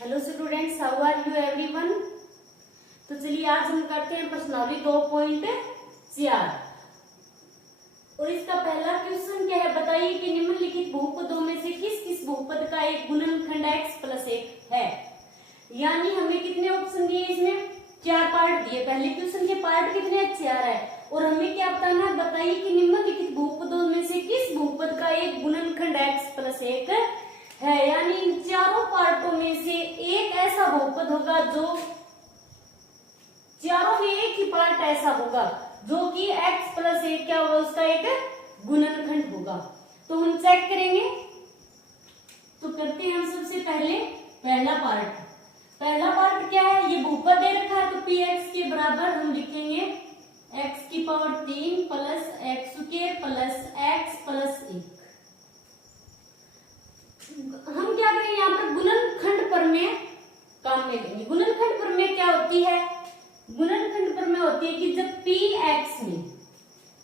Hello students, how are you everyone. तो चलिए आज हम करते हैं प्रश्नावली 2.4 और इसका पहला क्वेश्चन क्या है, बताइए कि निम्नलिखित बहुपदों में से किस किस बहुपद का एक गुणनखंड x+1 है। यानी हमें कितने ऑप्शन दिए, इसमें 4 पार्ट दिए। पहले क्वेश्चन के पार्ट कितने, 4 है और हमें क्या बताना है, बताइए कि निम्नलिखित बहुपदों में से किस बहुपद का एक गुणनखंड x+1 है। यानी इन चारों पार्टों में से एक ऐसा बहुपद होगा जो चारों में एक ही पार्ट ऐसा होगा जो कि x+1 क्या होगा, उसका एक गुणनखंड होगा। तो हम चेक करेंगे। तो करते हैं हम सबसे पहले पहला पार्ट क्या है, ये बहुपद दे रखा है तो px के बराबर हम लिखेंगे x³ plus x² plus x+1। हम क्या करेंगे, यहाँ पर गुणनखंड प्रमेय काम में लेंगे। गुणनखंड प्रमेय क्या होती है, गुणनखंड प्रमेय होती है कि जब px में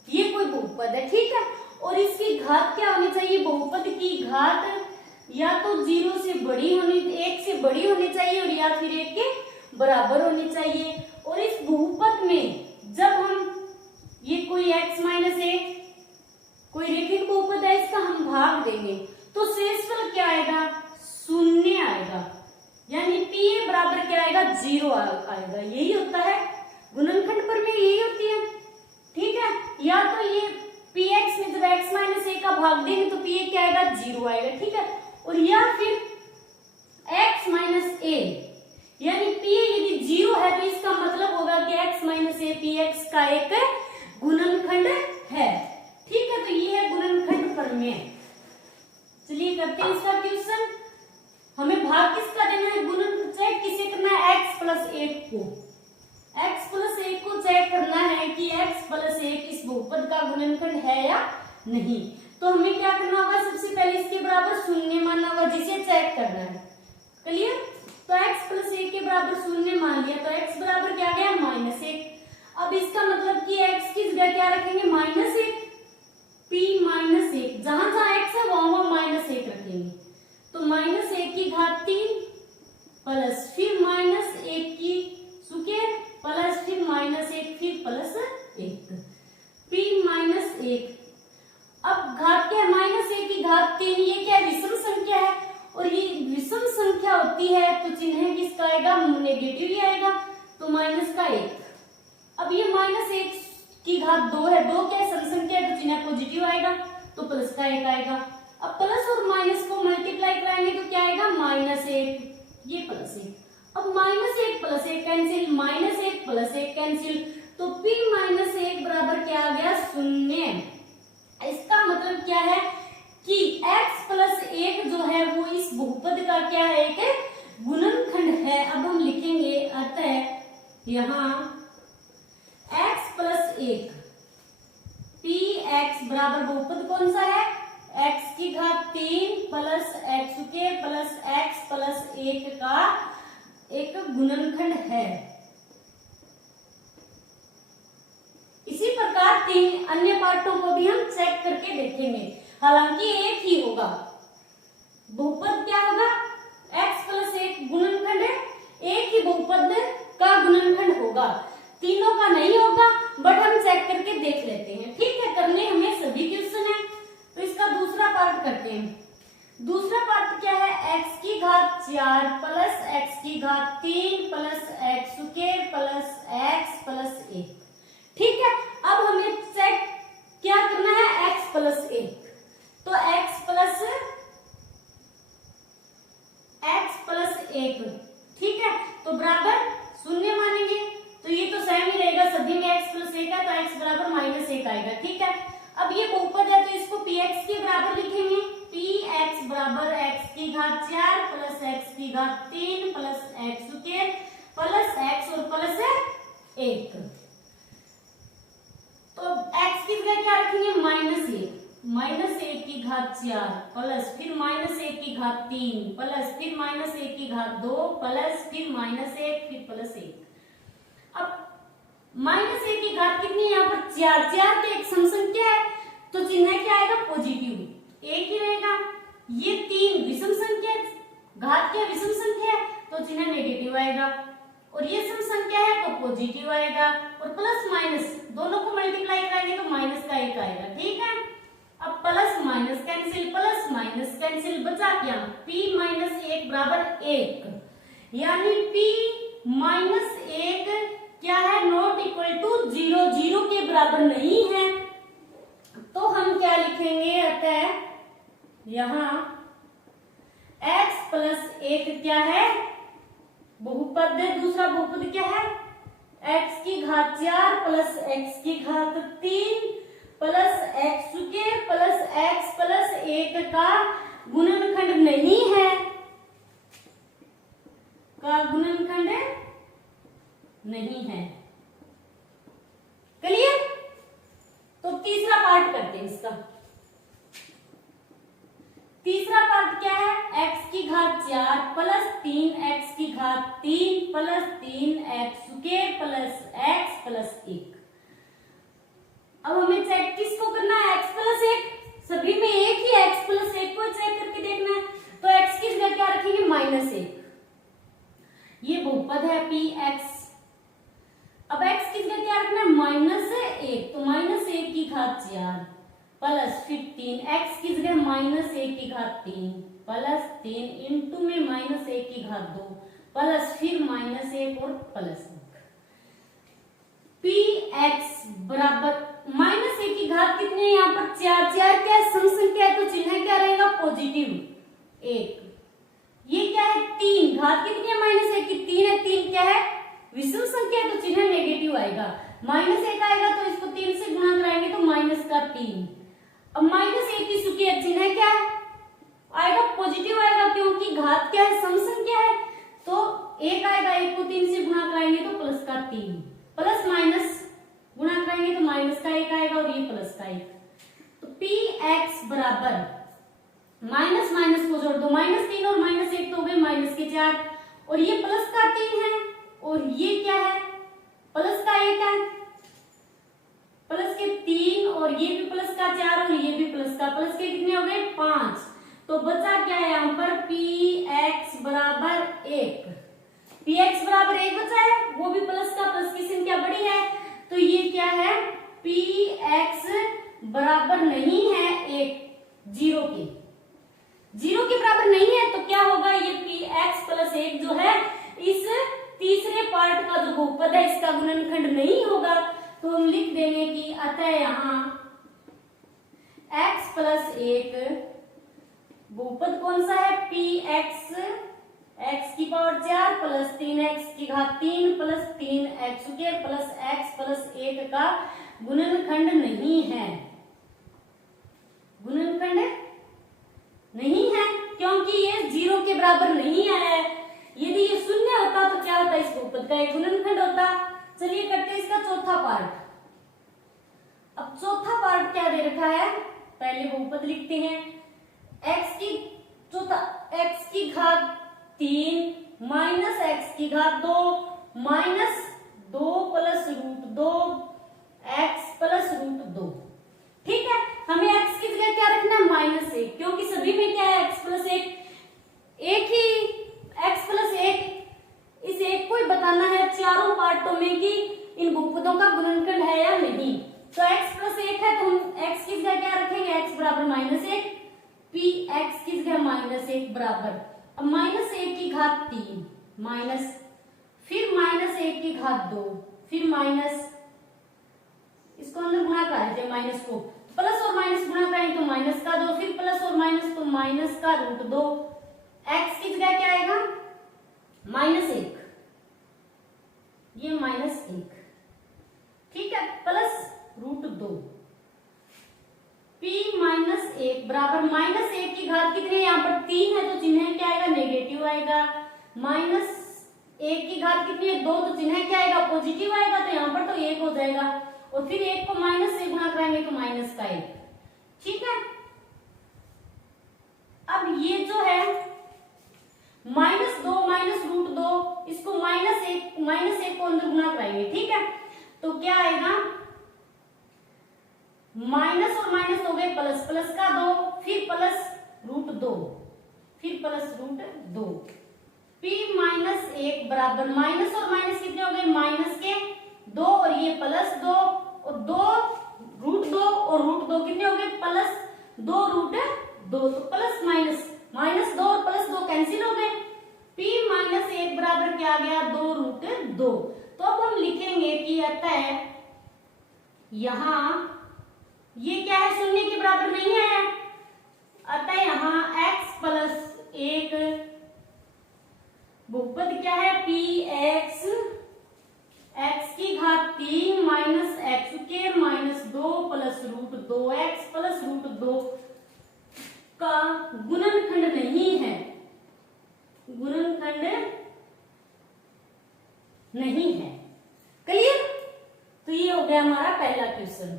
ये कोई बहुपद है, ठीक है, और इसकी घात क्या होनी चाहिए, बहुपद की घात या तो 0 से बड़ी होनी, 1 से बड़ी होनी चाहिए और या फिर 1 के बराबर होनी चाहिए। और इस बहुपद में जब हम ये कोई x-1 कोई रेखिक बहुपद है, इसका हम भाग देंगे तो शेषफल क्या आएगा, 0 आएगा। यानी pa बराबर क्या आएगा, 0 आएगा। यही होता है गुणनखंड प्रमेय, यही होती है, ठीक है। या तो ये px में जब x-1 का भाग देंगे तो pa क्या आएगा, 0 आएगा, ठीक है। और या फिर x-a यानी pa यदि 0 है तो इसका मतलब होगा कि x-a px का एक गुणनखंड है, ठीक है। तो ये है गुणनखंड प्रमेय। चलिए करते हैं इसका क्वेश्चन। हमें भाग किसका देना है, गुणन चेक किसे करना है, x+1 को। x+1 को चेक करना है कि x+1 इस बहुपद का गुणनखंड है या नहीं। तो हमें क्या करना होगा, सबसे पहले इसके बराबर 0 मानना होगा, जिसे चेक करना है। क्लियर। तो x+1 के बराबर 0 मान लिया तो x बराबर क्या गया, -1। अब इसका मतलब कि x की जगह क्या रखेंगे, -1, p-1। जहां जहां x है वहां -1 रखेंगे। तो -1 की घात 3 प्लस फिर -1 की स्क्वायर प्लस फिर -1 फिर +1 p-1। अब घात क्या है, -1 की घात 3, ये क्या विषम संख्या है और ये विषम संख्या होती है तो चिन्ह किसका आएगा, नेगेटिव ही आएगा, तो -1। अब ये -1 की घात 2 है, 2 क्या सम संख्या है तो चिन्ह पॉजिटिव आएगा, तो +1 आएगा। अब प्लस और माइनस को मल्टीप्लाई कराएंगे तो क्या आएगा, -1, ये +1। अब -1 + 1 कैंसिल, -1 + 1 कैंसिल, तो p-1 बराबर क्या आ गया, 0। इसका मतलब क्या है कि x+1 जो है वो इस बहुपद का क्या है, एक गुणनखंड है। अब हम लिखेंगे अतः यहाँ x+1 px बराबर बहुपद कौन सा है, x की घात 3 प्लस x² प्लस x+1 का एक गुणनखंड है। इसी प्रकार 3 अन्य पार्टों को भी हम चेक करके देखेंगे, हालांकि एक ही होगा। बहुपद क्या होगा, x+1 गुणनखंड है, एक ही बहुपद का गुणनखंड होगा, तीनों का नहीं होगा, बट हम चेक करके देख लेते हैं, ठीक है। करने हमें सभी क्वेश्चन है। तो इसका दूसरा पार्ट करते हैं। दूसरा पार्ट क्या है, x की घात 4 प्लस x की घात 3 प्लस x² प्लस x+1, ठीक है। अब हमें चेक क्या करना है, x+1। तो x+1, ठीक है, तो बराबर 0 मानेंगे, तो ये तो सेम ही रहेगा, सभी में x+1 है तो x बराबर -1 आएगा, ठीक है। अब ये बहुपद है तो इसको px के बराबर लिखेंगे, px बराबर x की घात 4 प्लस x की घात 3 प्लस x² प्लस x और +1। तो x की जगह क्या रखेंगे, -1 की घात 4 प्लस फिर -1 की घात 3 प्लस फिर -1 की घात 2 प्लस फिर -1 फिर +1। अब -1 की घात कितनी है, यहाँ पर 4 के एक सम संख्या है तो चिन्ह क्या आएगा, पॉजिटिव, एक ही रहेगा। ये 3 विषम संख्या, घात क्या विषम संख्या है तो आएगा, और ये सम संख्या है तो पॉजिटिव आएगा, और प्लस माइनस दोनों को मल्टीप्लाई कराएंगे तो माइनस का एक आएगा। ठीक है, अब प्लस माइनस कैंसिल, बचा क्या, p माइनस 1 बराबर 1, यानी p माइनस 1 क्या है, नॉट इक्वल टू 0, 0 के बराबर नहीं है। तो हम क्या लिखेंगे, अतः यहाँ x प्लस 1 क्या है, बहुपद है। दूसरा बहुपद क्या है, x की घात 4 प्लस x की घात 3 plus x square plus x plus 1 का गुणनखंड नहीं है, का गुणनखंड नहीं है। क्लियर? तो तीसरा पार्ट करते हैं इसका। तीसरा पार्ट क्या है, x की घात 4 प्लस 3x की घात 3 plus 3x square plus x plus 1। अब हमें चेक किसको करना है, x प्लस 1, सभी में एक ही x प्लस 1 को चेक करके देखना है। तो x की जगह क्या रखेंगे, माइनस 1, ये बहुपद है px। अब x की जगह क्या रखना है, माइनस 1, तो माइनस 1 की घात 4 प्लस 15, x की जगह माइनस 1 की घात 3 प्लस 3 इंटू में माइनस 1 की घात 2 प्लस फिर माइनस 1 और प्लस 1। px बराबर माइनस 1 की घात कितनी है, यहाँ पर 4, 4 क्या है, सम संख्या है तो चिन्ह क्या रहेगा, पॉजिटिव 1। ये क्या है, 3, घात कितनी है, माइनस 1 की 3 है, 3 क्या है, विषम संख्या है तो चिन्ह नेगेटिव आएगा, माइनस 1 आएगा तो इसको 3 से गुणा कराएंगे तो माइनस का 3। अब माइनस 1 की स्क्वायर चिन्ह क्या है, आएगा पॉजिटिव आएगा, क्योंकि घात क्या है, सम संख्या है तो 1 आएगा, 1 को 3 से गुणा कराएंगे तो प्लस का 3, प्लस माइनस गुणा कराएंगे तो माइनस का 1 आएगा और ये प्लस का 1। तो px बराबर माइनस माइनस को जोड़ दो, माइनस 3 और माइनस 1 तो हो गए माइनस के 4, और ये प्लस का 3 है, और ये क्या है, प्लस का 1 है, प्लस के 3 और ये भी प्लस का 4 और ये भी प्लस के कितने हो गए, 5। तो बचा क्या है यहाँ पर, px बराबर 1, px बराबर 1 बचा है, वो भी प्लस का, प्लस की संख्या बड़ी है तो ये क्या है, px बराबर नहीं है 1, 0 के बराबर नहीं है, तो क्या होगा, ये px प्लस 1 जो है इस तीसरे पार्ट का जो बहुपद है इसका गुणनखंड नहीं होगा। तो हम लिख देंगे कि अतः यहाँ x प्लस 1 बहुपद कौन सा है, px, x की पावर 4 प्लस 3x की घात 3 plus 3x square plus x plus 1 का गुणनखंड नहीं है, गुणनखंड नहीं है क्योंकि ये 0 के बराबर नहीं आया है। यदि ये शून्य होता तो क्या होता, इस बहुपद का एक गुणनखंड होता। चलिए करते हैं इसका चौथा पार्ट। अब चौथा पार्ट क्या दे रखा है, पहले बहुपद लिखते हैं, x की घात 3 माइनस x की घात 2 minus 2 plus root 2 x plus root 2। ठीक है, हमें x की जगह क्या रखना है, माइनस 1, क्योंकि सभी में क्या है, x प्लस 1, एक ही x प्लस 1, इस एक को ही बताना है चारों पार्टों में कि इन बहुपदों का गुणनखंड है या नहीं। तो x प्लस 1 है तो हम x की जगह क्या रखेंगे, x बराबर माइनस 1, px की जगह माइनस 1 बराबर, अब माइनस 1 की घात 3 माइनस, फिर माइनस 1 की घात 2, फिर माइनस, इसको अंदर गुणा कर देते हैं, माइनस को प्लस और माइनस गुणा करेंगे तो माइनस का 2, फिर प्लस और माइनस तो माइनस का रूट 2, x की जगह क्या आएगा, माइनस 1, ये माइनस 1, ठीक है, प्लस रूट 2, p माइनस 1 बराबर माइनस 1 की घात कितनी है, यहाँ पर 3 है तो चिन्ह क्या आएगा, नेगेटिव आएगा, माइनस 1 की घात कितनी है, 2 तो चिन्ह क्या आएगा, पॉजिटिव आएगा, तो यहाँ पर तो 1 हो जाएगा, और फिर 1 को माइनस से गुणा कराएंगे तो माइनस का 1। ठीक है, अब ये जो है माइनस 2 माइनस रूट 2, इसको माइनस 1 को अंदर गुणा कराएंगे। ठीक है, तो क्या आएगा, माइनस और माइनस हो गए प्लस, प्लस का 2, फिर प्लस रूट 2, फिर प्लस रूट 2, p माइनस 1 बराबर माइनस और माइनस कितने हो गए, माइनस के 2 और ये प्लस 2 और 2 रूट 2 और रूट 2 कितने हो गए, प्लस 2 रूट 2, तो प्लस माइनस माइनस 2 और प्लस 2 कैंसिल हो गए। p माइनस 1 बराबर क्या आ गया, 2 रूट 2। तो अब हम लिखेंगे कि अतः यहां ये क्या है, शून्य के बराबर नहीं है, अतः यहां x प्लस 1 बहुपद क्या है, px x की घात 3 minus x square minus 2 plus root 2x plus root 2 का गुणनखंड नहीं है, गुणनखंड नहीं है। क्लियर? तो ये हो गया हमारा पहला क्वेश्चन।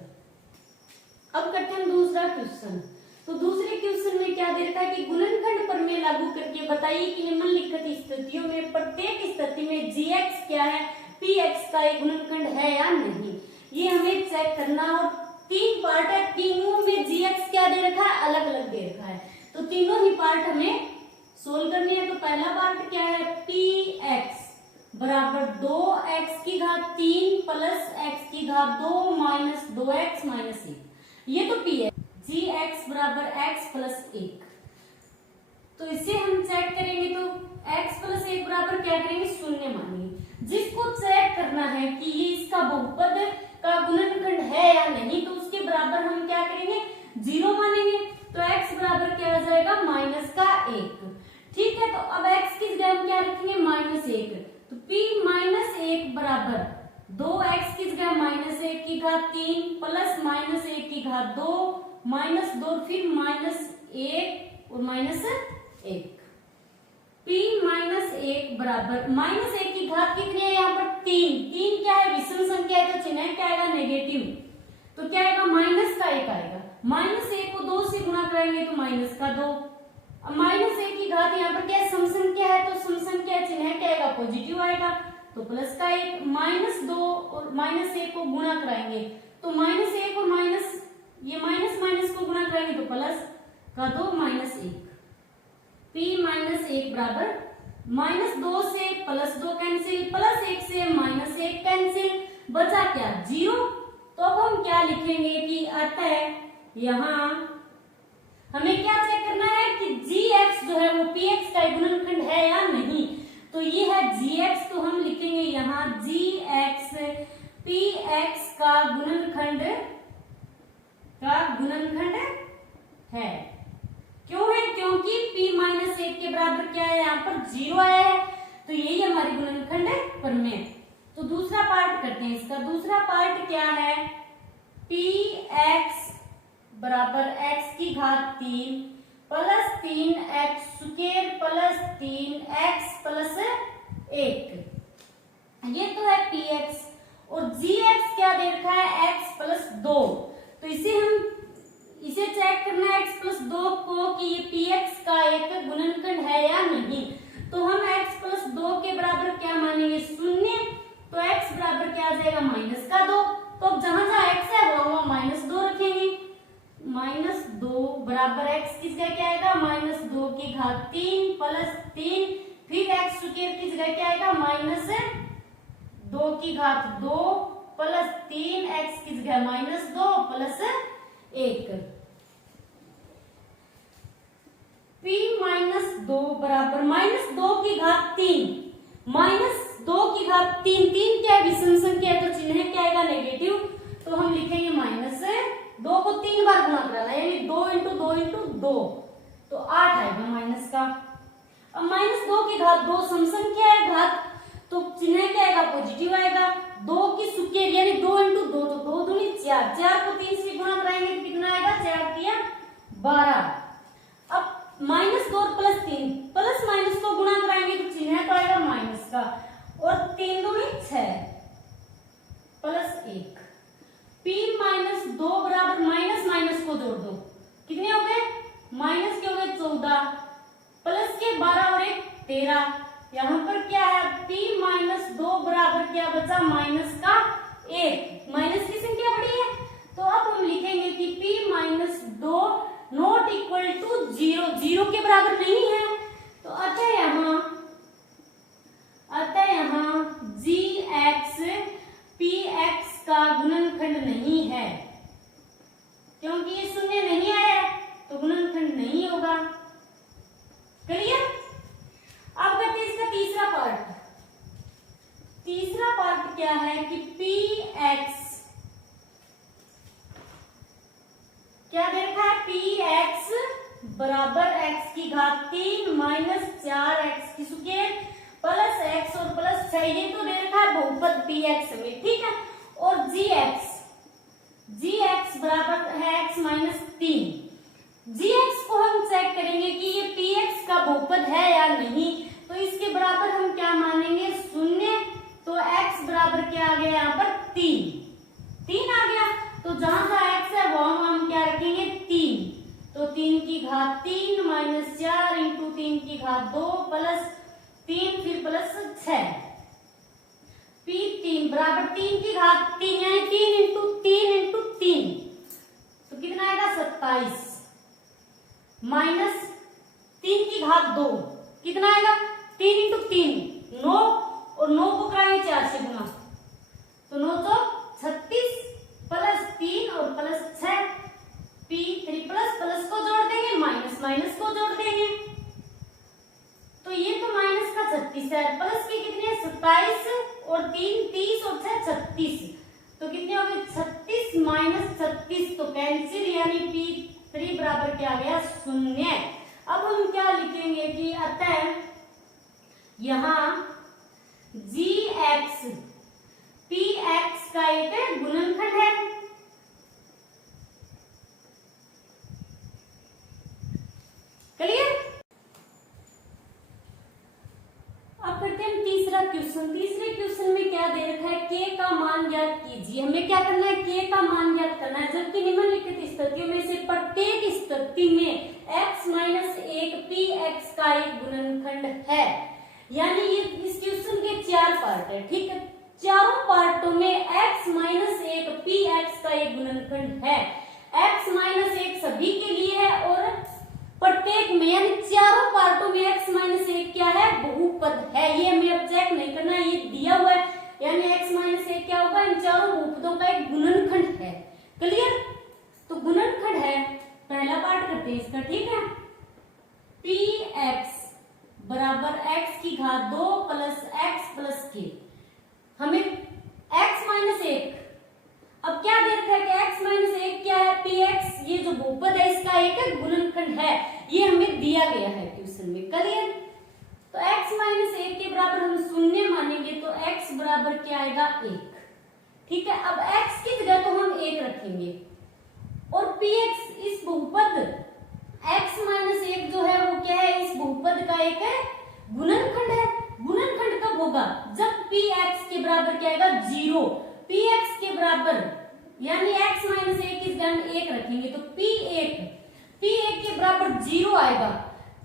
अब करते हैं दूसरा क्वेश्चन। तो दूसरे क्वेश्चन में क्या दे रखा है कि गुणनखंड प्रमेय लागू करके बताइए कि निम्नलिखित स्थितियों में प्रत्येक स्थिति में gx क्या है, px का एक गुणनखंड है या नहीं, ये हमें चेक करना। और 3 पार्ट है, तीनों में gx क्या दे रखा है, अलग अलग दे रखा है, तो तीनों ही पार्ट हमें सोल्व करनी है। तो पहला पार्ट क्या है, px बराबर 2x की घात 3 प्लस x की घात 2 माइनस 2x माइनस 1, ये तो p है। gx बराबर x प्लस 1, तो इसे हम चेक करेंगे तो x प्लस 1 बराबर क्या करेंगे, शून्य मानेंगे। जिसको चेक करना है कि ये इसका बहुपद का गुणनखंड है या नहीं, तो उसके बराबर हम क्या करेंगे, 0 मानेंगे। तो x बराबर क्या आ जाएगा, माइनस का 1। ठीक है, तो अब x की जगह हम क्या रखेंगे, माइनस 1, तो p माइनस 1 बराबर 2x की जगह माइनस 1 की घात 3 प्लस माइनस 1 की घात 2 माइनस 2 फिर माइनस 1 और माइनस 1। p माइनस 1 बराबर माइनस 1 की घात कितनी है, यहाँ पर 3 क्या है, विषम संख्या है, तो चिन्ह क्या आएगा, नेगेटिव, तो क्या आएगा, माइनस का 1 आएगा। माइनस 1 को 2 से गुणा करेंगे तो माइनस का 2। अब माइनस 1 की घात यहाँ पर क्या है, सम संख्या है, तो सम संख्या चिन्ह क्या आएगा, पॉजिटिव आएगा, तो प्लस का 1। माइनस 2 और माइनस 1 को गुणा कराएंगे तो माइनस 1 और माइनस ये माइनस माइनस को गुणा कराएंगे तो प्लस का 2 माइनस 1। p माइनस 1 बराबर माइनस 2 से प्लस 2 कैंसिल, प्लस 1 से माइनस 1 कैंसिल, बचा क्या, 0। तो अब हम क्या लिखेंगे कि अतः यहाँ हमें क्या चेक करना है कि gx जो है वो px का गुणनखंड है या नहीं, तो ये है gx, तो हम लिखेंगे यहाँ gx px का गुणनखंड है। क्यों है, क्योंकि p माइनस 1 के बराबर क्या है, यहाँ पर 0 आया है, तो यही हमारी गुणनखंड प्रमेय। तो दूसरा पार्ट करते हैं इसका। दूसरा पार्ट क्या है, px बराबर x की घात 3 plus 3x square plus 3x plus 1, ये तो है px। और gx क्या दे रखा है, x प्लस 2, तो इसे चेक करना है x प्लस 2 को कि ये px का एक गुणनखंड है या नहीं, तो हम x प्लस 2 के बराबर क्या मानेंगे, शून्य, तो x बराबर क्या आ जाएगा, माइनस का 2। तो अब जहां जहां x है वहां माइनस 2 रखेंगे, माइनस 2 बराबर x की जगह क्या आएगा, माइनस 2 की घात 3 प्लस 3 फिर x स्क्वायर की जगह क्या आएगा, माइनस 2 की घात 2 प्लस 3x की जगह माइनस 2 प्लस 1। p माइनस 2 बराबर माइनस 2 की घात 3 माइनस 2 की घात 3 क्या है, विषम संख्या है, तो चिन्ह क्या आएगा, नेगेटिव, तो हम लिखेंगे माइनस 2 को 3 बार गुणा कराना, यानी 2 इंटू 2 इंटू 2, तो 8 आएगा माइनस का। अब माइनस 2 की घात 2 सम संख्या है, घात, तो चिन्ह क्या आएगा, पॉजिटिव आएगा। 2 की स्क्वायर यानी 2 इंटू 2, तो 2 दूनी 4, 4 को 3 से गुणा कराएंगे तो कितना आएगा, 4 तिया 12। अब माइनस 2 और प्लस 3, प्लस माइनस को गुणा कराएंगे तो चिन्ह तो आएगा माइनस का, और 3 दूनी 6 प्लस 1। p माइनस 2 बराबर माइनस माइनस को जोड़ दो, कितने हो गए, माइनस के हो गए 14 प्लस के 12 और 1 13। यहाँ पर क्या है, p माइनस 2 बराबर क्या बचा, माइनस का 1, माइनस की संख्या बड़ी है, तो अब हम लिखेंगे कि p minus 2 not equal to 0, 0 के बराबर नहीं है, तो अतः इसका गुणनखंड नहीं है, क्योंकि ये शून्य नहीं आया तो गुणनखंड नहीं होगा। क्लियर? अब करते हैं इसका तीसरा पार्ट। तीसरा पार्ट क्या है कि px क्या दे रखा है, px बराबर x की घात 3 माइनस 4x की स्क्वायर प्लस x और प्लस 6, ये तो दे रखा है बहुपद px में, ठीक है। और gx बराबर है x माइनस 3। gx को हम चेक करेंगे कि ये px का बहुपद है या नहीं, तो इसके बराबर हम क्या मानेंगे, शून्य। तो x बराबर क्या आ गया यहाँ पर 3 आ गया, तो जहां जहां x है वहां हम क्या रखेंगे 3। तो 3 की घात 3 माइनस 4 इंटू 3 की घात 2 प्लस 3 फिर प्लस 6, p3 बराबर 3 की घात 3 यानी 3 इंटू 3 तो कितना आएगा 27 माइनस 3 की घात 2 कितना आएगा 3 इंटू 3 9 और 9 को कराएंगे 4 से गुना, तो 9 तो 36 प्लस 3 और प्लस 6, p3 प्लस को जोड़ देंगे माइनस को जोड़ देंगे, तो ये तो माइनस का 36 है, प्लस के कितने 27 और 3 30 और 6 36, तो कितने हो गए 36 माइनस 36, तो कैंसिल, यानी p3 बराबर क्या आ गया 0। अब हम क्या लिखेंगे कि अतः यहाँ gx px का एक गुणनखंड है। क्लियर? अब करते हैं तीसरा क्वेश्चन। तीसरे क्वेश्चन में क्या दे रखा है, k का मान ज्ञात कीजिए। हमें क्या करना है, k का मान ज्ञात करना है, जबकि निम्नलिखित स्थितियों में से प्रत्येक स्थिति में x माइनस 1 px का एक गुणनखंड है। यानी ये इस क्वेश्चन के 4 पार्ट है, ठीक है। चारों पार्टों में x माइनस 1 px का एक गुणनखंड है। x माइनस 1 सभी के लिए है और प्रत्येक में यानी चारों पार्टों में x माइनस 1 क्या है, बहुपद है। ये हमें अब चेक नहीं करना, ये दिया हुआ है, यानी x माइनस 1 क्या होगा, इन चारों बहुपदों का एक गुणनखंड है। क्लियर? तो गुणनखंड है, पहला पार्ट करते हैं इसका, ठीक है। px बराबर x की घात 2 प्लस x प्लस k, हमें x माइनस 1, अब क्या दे रखा है कि x माइनस 1 क्या है, px, ये जो बहुपद है इसका एक गुणनखंड है, ये हमें दिया गया है क्वेश्चन में। क्लियर? तो x माइनस 1 के बराबर हम शून्य मानेंगे, तो x बराबर क्या आएगा 1, ठीक है। अब x की जगह तो हम 1 रखेंगे और px इस बहुपद x माइनस 1 जो है वो क्या है, इस बहुपद का एक गुणनखंड है। गुणनखंड कब होगा, जब px के बराबर क्या आएगा 0, px के बराबर यानी x माइनस 1 की जगह 1 रखेंगे, तो p1 के बराबर 0 आएगा,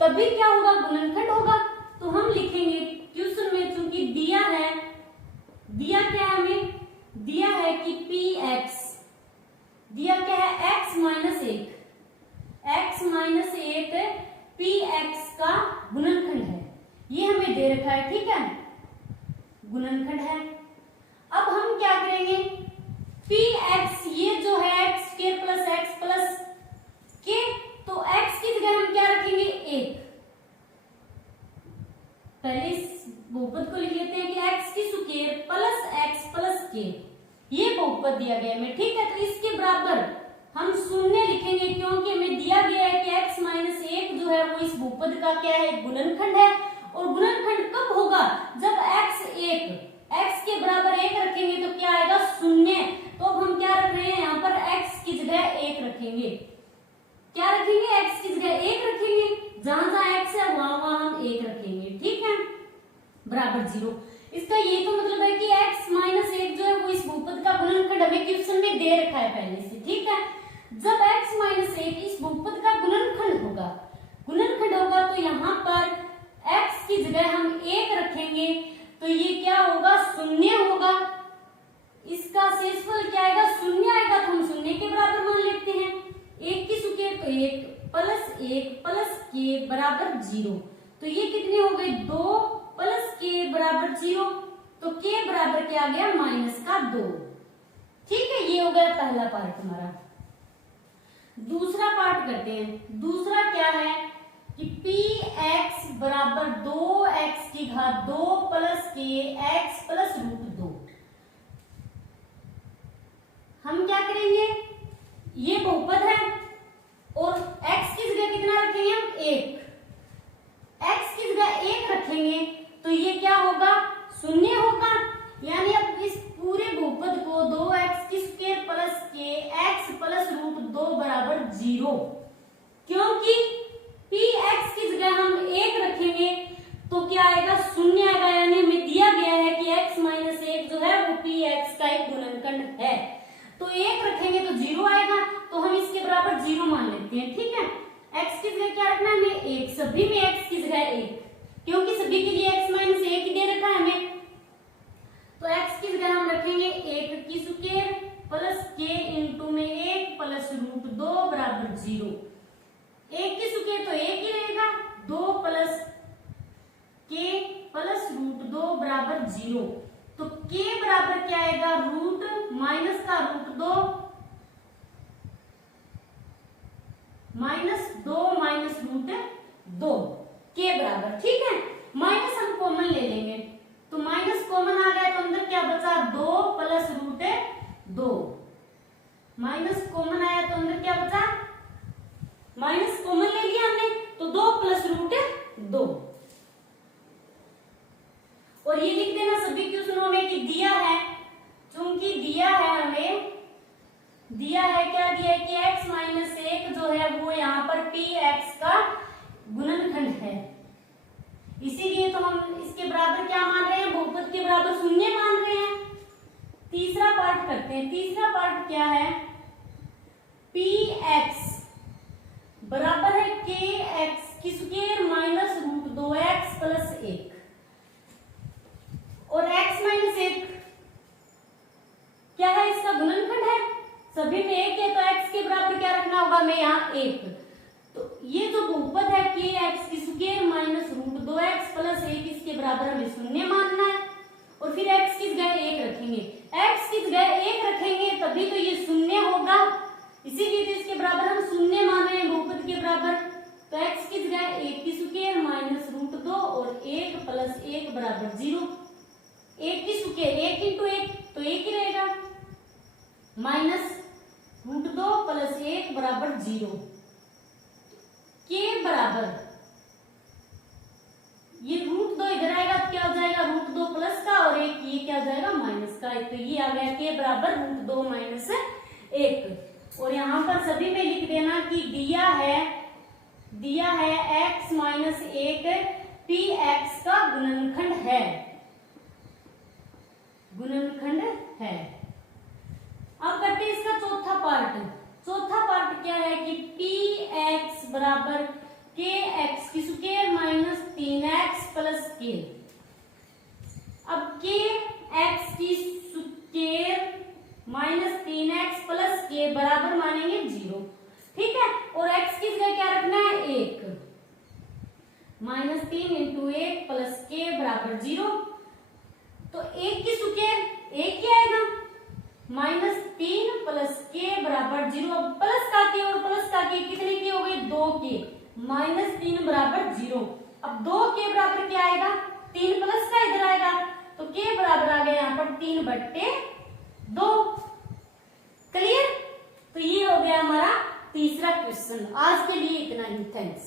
तभी क्या होगा, गुणनखंड होगा। तो हम लिखेंगे क्वेश्चन में, चूंकि दिया क्या है, हमें दिया है कि px, दिया क्या है x माइनस 1 px का गुणनखंड है, ये हमें दे रखा है, ठीक है, गुणनखंड है। अब हम क्या करेंगे, px ये जो है x square plus x plus k, तो x की जगह हम क्या रखेंगे 1, पहले इस बहुपद को लिख लेते हैं कि x की square plus x plus k, ये बहुपद दिया गया हमें, ठीक है। तो इसके बराबर हम शून्य लिखेंगे, क्योंकि हमें दिया गया है कि x माइनस 1 जो है वो इस बहुपद का क्या है, गुणनखंड है। और गुणनखंड कब होगा, जब x के बराबर 1 रखेंगे तो क्या आएगा 0। तो अब हम क्या रख रहे हैं, यहाँ पर x की जगह 1 रखेंगे, क्या रखेंगे, x की जगह 1 रखेंगे, जहां जहां x है वहां वहां हम 1 रखेंगे, ठीक है, बराबर 0। इसका ये तो मतलब है कि x माइनस 1 जो है वो इस बहुपद का गुणनखंड हमें क्वेश्चन में दे रखा है पहले से, ठीक है। जब x माइनस 1 इस बहुपद का गुणनखंड होगा तो यहाँ पर x की जगह हम 1 रखेंगे, तो ये क्या होगा, 0 होगा। इसका शेषफल क्या आएगा, 0 आएगा, तो हम 0 के बराबर मान लेते हैं। 1 की स्क्वायर तो 1 प्लस k बराबर 0, तो ये कितने हो गए 2 प्लस k बराबर 0, तो k बराबर क्या आ गया -2, ठीक है, ये हो गया पहला पार्ट हमारा। दूसरा पार्ट करते हैं। दूसरा क्या है कि px बराबर 2x की घात 2 प्लस के x प्लस रूट 2। हम क्या करेंगे, ये बहुपद है और x की जगह कितना रखेंगे हम, 1। x की जगह 1 रखेंगे तो ये क्या होगा, शून्य होगा। यानी अब इस पूरे बहुपद को 2x की स्क्वायर प्लस के x प्लस रूट 2 बराबर 0, क्योंकि px की जगह हम 1 रखेंगे तो क्या आएगा, शून्य आएगा। यानी हमें दिया गया है कि x माइनस 1 जो है वो px का एक गुणनखंड है, तो 1 रखेंगे तो 0 आएगा, तो हम इसके बराबर 0 मान लेते हैं। ठीक है, x की जगह क्या रखना है हमें, 1। सभी में x की जगह 1, क्योंकि सभी के लिए x माइनस 1 ही दे रखा है हमें, तो x की जगह हम रखेंगे 1 की स्क्वायर प्लस k इंटू में 1 प्लस रूट 2 बराबर 0। 1 की स्क्वायर तो 1 ही रहेगा, 2 प्लस k प्लस रूट 2 बराबर 0। तो k बराबर क्या आएगा, रूट माइनस का root 2 minus 2 minus root 2 k बराबर। ठीक है, माइनस हम कॉमन ले लेंगे तो माइनस कॉमन आ गया तो अंदर क्या बचा, 2 प्लस रूट 2। माइनस कॉमन आया तो अंदर क्या बचा, माइनस कॉमन ले लिया हमने तो 2 प्लस रूट 2। और ये लिख देना सभी क्वेश्चनों में कि दिया है, चूंकि दिया है हमें, दिया है क्या दिया है कि x माइनस 1 जो है वो यहाँ पर px का गुणनखंड है, इसीलिए तो हम इसके बराबर क्या मान रहे हैं, बहुपद के बराबर शून्य मान रहे हैं। तीसरा पार्ट करते हैं। तीसरा पार्ट क्या है, px बराबर है kx की square minus root 2x plus 1, और x माइनस 1 क्या है, इसका गुणनखंड है, सभी में 1 है तो x के बराबर क्या रखना होगा हमें, यहाँ 1। तो ये जो बहुपद है kx की square minus root 2x plus 1, इसके बराबर हमें शून्य मानना है, और फिर x की जगह 1 रखेंगे। x की जगह 1 रखेंगे तभी तो ये शून्य होगा, इसीलिए तो इसके बराबर हम शून्य मान रहे हैं बहुपद के बराबर। तो x की जगह 1 की स्क्वायर माइनस रूट 2 और 1 प्लस 1 बराबर 0। 1 की स्क्वायर 1 इंटू 1 तो 1 ही रहेगा, माइनस रूट 2 प्लस 1 बराबर 0। के बराबर ये रूट 2 इधर आएगा तो क्या हो जाएगा, रूट 2 प्लस का और 1 ये क्या हो जाएगा, माइनस का। तो ये आ गया के बराबर रूट 2 माइनस 1। और यहाँ पर सभी में लिख देना कि दिया है x माइनस 1 px का गुणनखंड है। अब करते हैं इसका चौथा पार्ट। चौथा पार्ट क्या है कि px बराबर kx की square minus 3x plus k। अब kx की square minus 3x plus k बराबर मानेंगे 0। ठीक है, और x की जगह क्या रखना है, 1। माइनस 3 इंटू 1 प्लस k बराबर 0। तो 1 की स्क्वायर 1 ही आएगा, माइनस 3 प्लस के बराबर 0। अब प्लस का के और प्लस का के कितने के हो गए, 2 के, माइनस 3 बराबर 0। अब 2 के बराबर क्या आएगा, 3 प्लस का इधर आएगा तो के बराबर आ गया यहाँ पर 3/2। क्लियर। तो ये हो गया हमारा तीसरा क्वेश्चन। आज के लिए इतना ही, थैंक्स।